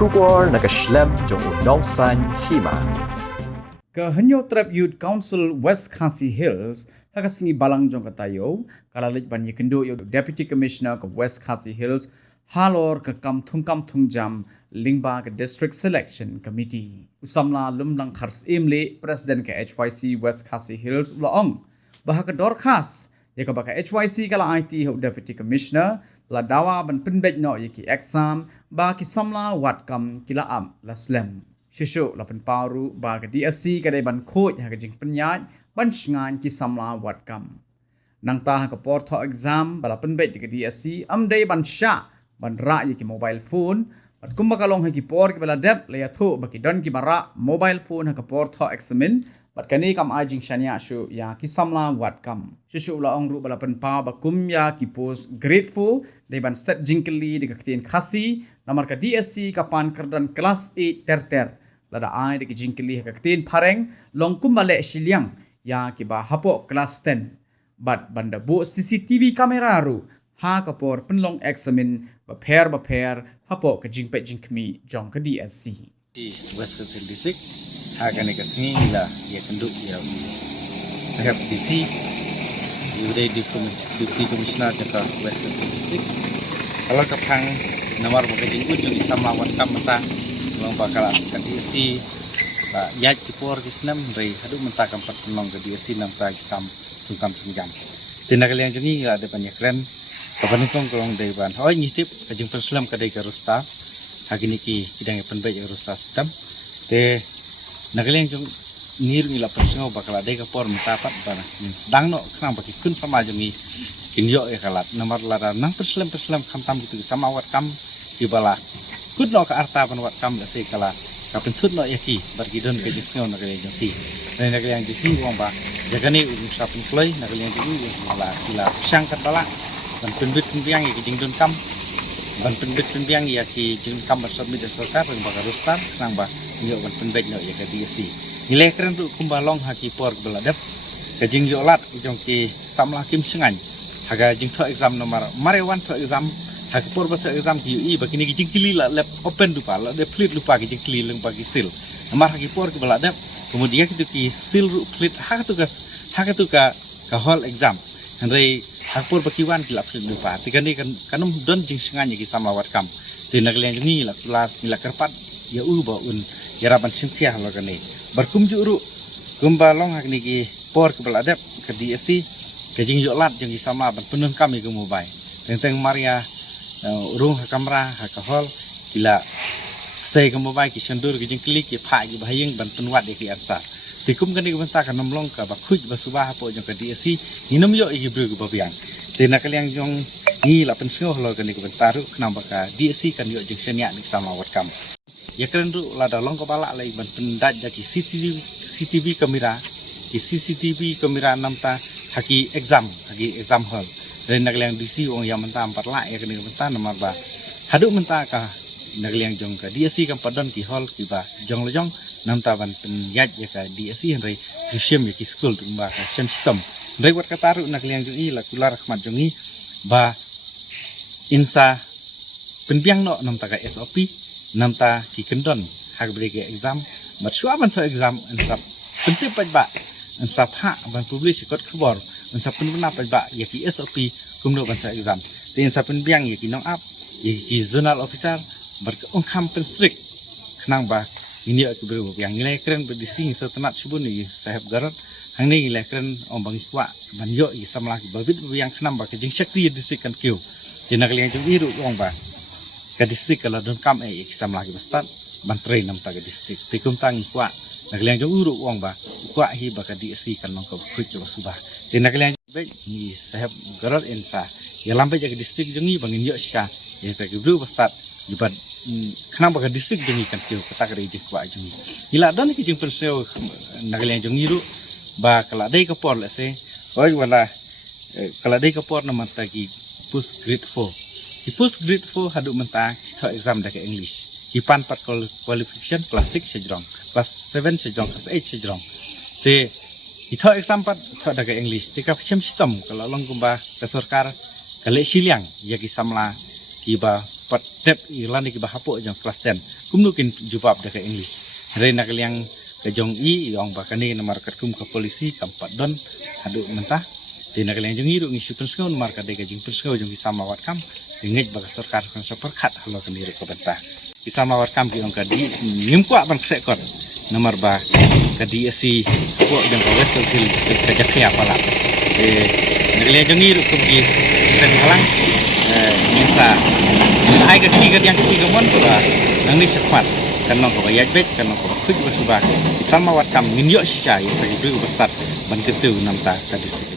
Bersyukur nak Islam jong unausan hima. Kehenyo Trap Youth Council West Khasi Hills hakasingi balang jong katayo kalalik ban yekendo yo Deputy Commissioner ke West Khasi Hills halor ke kam tung jam lingba ke District Selection Committee usamla lumlang khars imle President ke HYC West Khasi Hills ulaong bahaka dorkas yaka baka HYC kala IT ho Deputy Commissioner la dawa ban penbet no yaki exam ba ki samla wat kam kila am la slem Shisho lapan paru baga DSC kadai ban khoj ha jing penyaj ban shngan ki samla wat kam nang ta ka portho exam bala penbet ki DSC amdai ban sha ban ra ki mobile phone bat kumba kalong ha ki por ki bala dep le tho baki don ki bara mobile phone ha ka portho examin bat kani kam ajing shania shu ya ki samla wat kam shisho la ong ru bala pen pa ba kum ya ki post grateful dai ban set jingkeli de ka tin khasi namar ka DSC ka pan kerdan kelas 8 ter lada ai de ki jingkeli ka tin pareng long kum bale shiliang ya ki ba hapo kelas 10 bat banda bu CCTV kamera ru ha ka por penlong examin ba pair hapo ka jingpet jingkmi jong ka DSC West Khasi District hakane ka singi la ya kenduk ya sahab DC yude Deputy Commissioner ka West Khasi District kalau ka phang namar mo kajing ut yung sama wat kam mata long bakal kan DSC ba yaj ki por kisnam rei hadu menta kam pat long ka DSC nam ta kam tungkam sinjam tinakalian jeni ada banyak keren kapan kong dei ban hoy nyitip kajing perslam ka dei ka rusta hagini ki kidang penbej rusta sistem te nakalian jong nir mila persngo bakal dei ka por menta pat bana sedang no kang baki kun sama jemi kinyo e kalat namar lara nang perslam kam gitu sama wat kam di bala kut no ka arta ban wat kam se kala kapin tut no yaki bargidon ke jisno na kale joti na kale yang jisi wong ba jagani usapin kloi na kale yang jisi la kila sang kat bala ban pendut pendiang ki jingdon kam ban pendut pendiang ya ki jing kam submit sarkar reng ba rustar nang ba nyo ban pendut no ya ka DSC nilai keren tu kumbalong haki por beladap ka jing yo lat jong ki samla kim sengan haga jing tho exam nomor marewan tho exam hak por ba exam ki bakini ki jingkili la lab open dupa la de flit lupa ki jingkili leng bagi sil amar hak por ki beladap kemudian kitu ki sil ru flit hak tu ka hall exam handai hak por bakiwan ki la flit dupa tikani kan kanum don jing senganya ki samawat kam tinak leng ni la mila kerpat ya ba un yaraban sintia lo kani barkum juru kumbalong hak ni ki por ki beladap ke DSC ke jing yo lat jing sama ban penun kami ke mobile tentang Maria urung ha kamera ha ka hol kila sei ke mobile ki sendur ki jing klik ki pha ki bahayeng ban penwat ki arsa tikum kan ki banta kan nomlong ka ba khuj ba subah po jong ka DSC ninum yo ki bru ki babiang tena kaliang jong ni la pensio lo kan ki banta ru kenapa ka DSC kan yo jing senia ni sama wat kam ya keren ru la dalong ko bala lai ban pendat jaki CCTV kamera ki CCTV kamera namta haki exam hall dari nagaliang DC wong yang menta 4 la ya kene menta nomor ba haduk menta ka nagaliang jong ka DSC kam padon ki hall ki ba jong lejong namta ban pen yaj ya ka DSC henry regime ya ki school tu ba ka system dari wat kataru nagaliang jong i la kular khmat jong i ba insa penbiang no namta ka SOP namta ki kendon hak brege exam mat shua ban tho exam insap pentip ba ansap ha ban publish kot khabor ansap pun bena ba ya ki SOP kumno ban exam te ansap pun biang ya ki nong up ya ki zonal officer bar ong kham pen strict khnang ba ini ak bro yang nilai keren berdising setenat subun ni sahab garat hang ni nilai keren ong bang kwa ban yo i samla ki babit yang khnam ba ke jing sakri disikan keu jena kalian jong iru ong ba ka distrik kala don kam e ki samla ki bastat ban train nam ta ka distrik tikum tangi kwa nagaliang jong uru wong ba kwa hi ba ka DSC kan nong ko khuj ba subah te nagaliang be ni sahab garat insa ya lambe ja ka distrik jong ni bangin yo ska ya ta ki bru bastat dibat khnam ba ka distrik jong ni kan keu kata ka reji kwa jong ni ila don ki jing perseo nagaliang jong iru ba kala dei ka por la se oi wala kala dei ka por na mata ki post grade 4 di post grade 4 hadu menta tho exam da ke English Kipan pat qualification class 6 sejrong, class 7 sejrong, class 8 sejrong. Te itho exam pat tho daga English. Te ka system kalau long kumba ka sarkar kale siliang ya ki samla ki ba pat tep ilan di bahapo jong kelas 10 kum nukin jubab dek English rena kaliang ke jong i yong bakani na markat kum ke polisi kampat don aduk mentah dina kaliang jong iru ngisu penskau markat dek jong penskau jong sama wat kam ingej bagas sarkar kan seperkat halo kendiri ke bentah sama wat kam ki ong kadi nimkuak ban krekot nomor ba kadi asi ko jong ke west council ke jakya pala kaliang jong iru kum ki sen halang minta ai ke tiga yang ketiga mon ba nang ni sepat kan nong ko ya bet kan nong ko kuj bersubah sama wat kam minyo si cai bagi besar ban ketu nam ta tadi